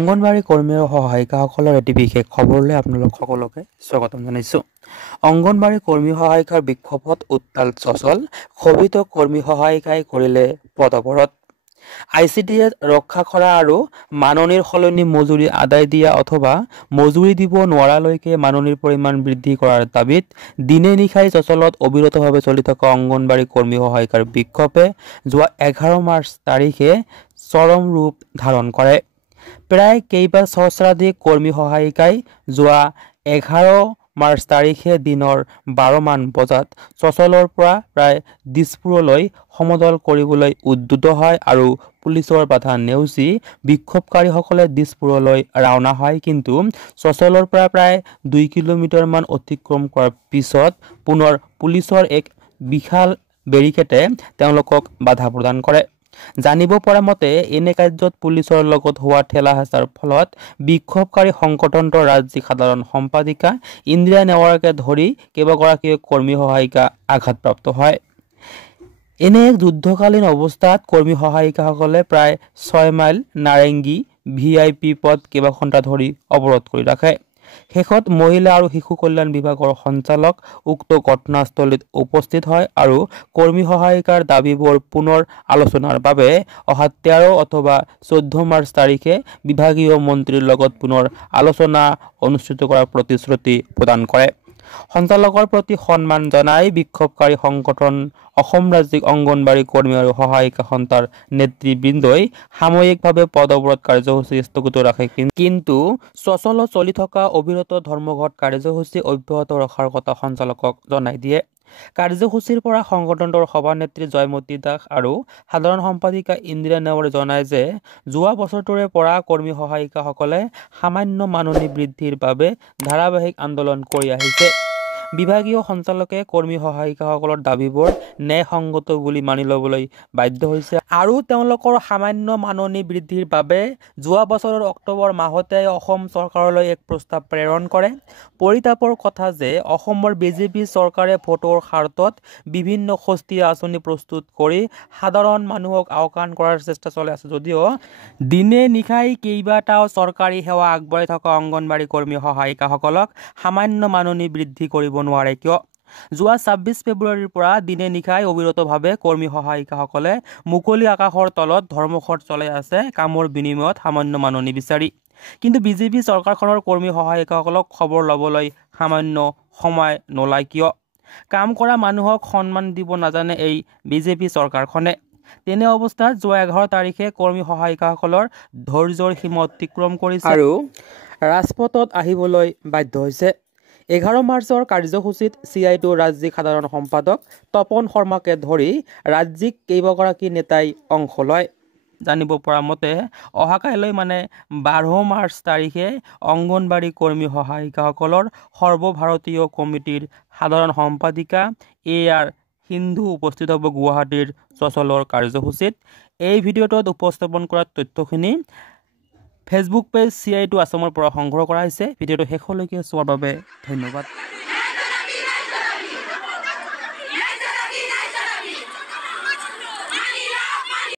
অংগনবাড়ী কৰ্মী আৰু সহায়িকাসকলৰ এটি বিশেষ খবৰলৈ আপোনালোক সকলোকে স্বাগতম জনাইছোঁ। অংগনবাড়ী কৰ্মী সহায়িকাৰ বিক্ষোভত উত্তাল চচল, ক্ষোভিত কৰ্মী সহায়িকাই কৰিলে পদৱৰত। ICDয়ে ৰক্ষা কৰা আৰু মাননিৰ সলনি মজুৰি আদায় দিয়া অথবা মজুৰি দিব নোৱাৰালৈকে মাননিৰ পৰিমাণ বৃদ্ধি কৰাৰ দাবীত দিনে নিশাই চচলত অবিৰতভাৱে চলি থকা অংগনবাড়ী কৰ্মী সহায়িকাৰ বিক্ষোভে যোৱা 11 মাৰ্চ তাৰিখে চৰম ৰূপ ধাৰণ কৰে। প্ৰায় কেইবা সহস্ৰাধিক কৰ্মী সহায়িকাই যোৱা 11 মাৰ্চ তাৰিখে দিনৰ 12 মান বজাত চচলৰ পৰা প্ৰায় দিছপুৰলৈ সমদল কৰিবলৈ উদ্যত হয় আৰু পুলিচৰ বাধা নেওচি বিক্ষোভকাৰীসকলে দিছপুৰলৈ ৰাওনা হয়। কিন্তু চচলৰ পৰা প্ৰায় 2 কিলোমিটাৰ মান অতিক্ৰম কৰাৰ পিছত পুনৰ পুলিচৰ এক বিশাল বেৰিকেডে তেওঁলোকক বাধা প্ৰদান কৰে। জানিব পৰা মতে এনে কাৰ্যত পুলিচৰ লগত হোৱা ঠেলা হেঁচাৰ ফলত বিক্ষোভকাৰী সংগঠনটোৰ ৰাজ্যিক সাধাৰণ সম্পাদিকা ইন্দিৰা নেৱাৰকে ধৰি কেইবাগৰাকীও কৰ্মী সহায়িকা আঘাতপ্ৰাপ্ত হয়। এনে এক যুদ্ধকালীন অৱস্থাত কৰ্মী সহায়িকাসকলে প্ৰায় 6 মাইল নাৰেংগী VIP পথ কেইবা ঘণ্টা ধৰি অৱৰোধ কৰি ৰাখে। শেষত মহিলা আৰু শিশু কল্যাণ বিভাগৰ সঞ্চালক উক্ত ঘটনাস্থলীত উপস্থিত হয় আৰু কৰ্মী সহায়িকাৰ দাবীবোৰ পুনৰ আলোচনাৰ বাবে অহা 13 অথবা 14 মাৰ্চ তাৰিখে বিভাগীয় মন্ত্ৰীৰ লগত পুনৰ আলোচনা অনুষ্ঠিত কৰাৰ প্ৰতিশ্ৰুতি প্ৰদান কৰে। সঞ্চালকৰ প্ৰতি সন্মান জনাই বিক্ষোভকাৰী সংগঠন অসম ৰাজ্যিক অংগনবাড়ী কৰ্মী আৰু সহায়িকা সন্থাৰ নেতৃবৃন্দই সাময়িকভাৱে পদৱৰত কাৰ্যসূচী স্থগিত ৰাখে। কিন্তু চচলত চলি থকা অবিৰত ধৰ্মঘট কাৰ্যসূচী অব্যাহত ৰখাৰ কথা সঞ্চালকক জনাই দিয়ে। কাৰ্যসূচীৰ পৰা সংগঠনটোৰ সভানেত্ৰী জয়মতী দাস আৰু সাধাৰণ সম্পাদিকা ইন্দিৰা নেৱাৰে জনায় যে যোৱা বছৰটোৰে পৰা কৰ্মী সহায়িকাসকলে সামান্য মাননি বৃদ্ধিৰ বাবে ধাৰাবাহিক আন্দোলন কৰি আহিছে। বিভাগীয় সঞ্চালকে কৰ্মী সহায়িকাসকলৰ দাবীবোৰ ন্যায়সংগত বুলি মানি ল'বলৈ বাধ্য হৈছে আৰু তেওঁলোকৰ সামান্য মাননি বৃদ্ধিৰ বাবে যোৱা বছৰৰ অক্টোবৰ মাহতে অসম চৰকাৰলৈ এক প্ৰস্তাৱ প্ৰেৰণ কৰে। পৰিতাপৰ কথা যে অসমৰ বিজেপি চৰকাৰে ভোটৰ স্বাৰ্থত বিভিন্ন সস্তীয়া আঁচনি প্ৰস্তুত কৰি সাধাৰণ মানুহক আওকাণ কৰাৰ চেষ্টা চলাই আছে যদিও দিনে নিশাই কেইবাটাও চৰকাৰী সেৱা আগবঢ়াই থকা অংগনবাড়ী কৰ্মী সহায়িকাসকলক সামান্য মাননি বৃদ্ধি কৰিব নোৱাৰে কিয়? যোৱা 26 ফেব্ৰুৱাৰীৰ পৰা দিনে নিশাই অবিৰতভাৱে কৰ্মী সহায়িকাসকলে মুকলি আকাশৰ তলত ধৰ্মঘট চলাই আছে কামৰ বিনিময়ত সামান্য মাননি বিচাৰি। কিন্তু বিজেপি চৰকাৰখনৰ কৰ্মী সহায়িকাসকলক খবৰ ল'বলৈ সামান্য সময় নোলায় কিয়? কাম কৰা মানুহক সন্মান দিব নাজানে এই বিজেপি চৰকাৰখনে। তেনে অৱস্থাত যোৱা 11 তাৰিখে কৰ্মী সহায়িকাসকলৰ ধৈৰ্যৰ সীমা অতিক্ৰম কৰিছে আৰু ৰাজপথত আহিবলৈ বাধ্য হৈছে। 11 মাৰ্চৰ কাৰ্যসূচীত CITUৰ ৰাজ্যিক সাধাৰণ সম্পাদক তপন শৰ্মাকে ধৰি ৰাজ্যিক কেইবাগৰাকী নেতাই অংশ লয়। জানিব পৰা মতে অহা কাইলৈ মানে 12 মাৰ্চ তাৰিখে অংগনবাড়ী কৰ্মী সহায়িকাসকলৰ সৰ্বভাৰতীয় কমিটিৰ সাধাৰণ সম্পাদিকা AR সিন্ধু উপস্থিত হ'ব গুৱাহাটীৰ চচলৰ কাৰ্যসূচীত। এই ভিডিঅ'টোত উপস্থাপন কৰা তথ্যখিনি ফেচবুক পেজ CITU আছামৰ পৰা সংগ্ৰহ কৰা হৈছে। ভিডিঅ'টো শেষলৈকে চোৱাৰ বাবে ধন্যবাদ।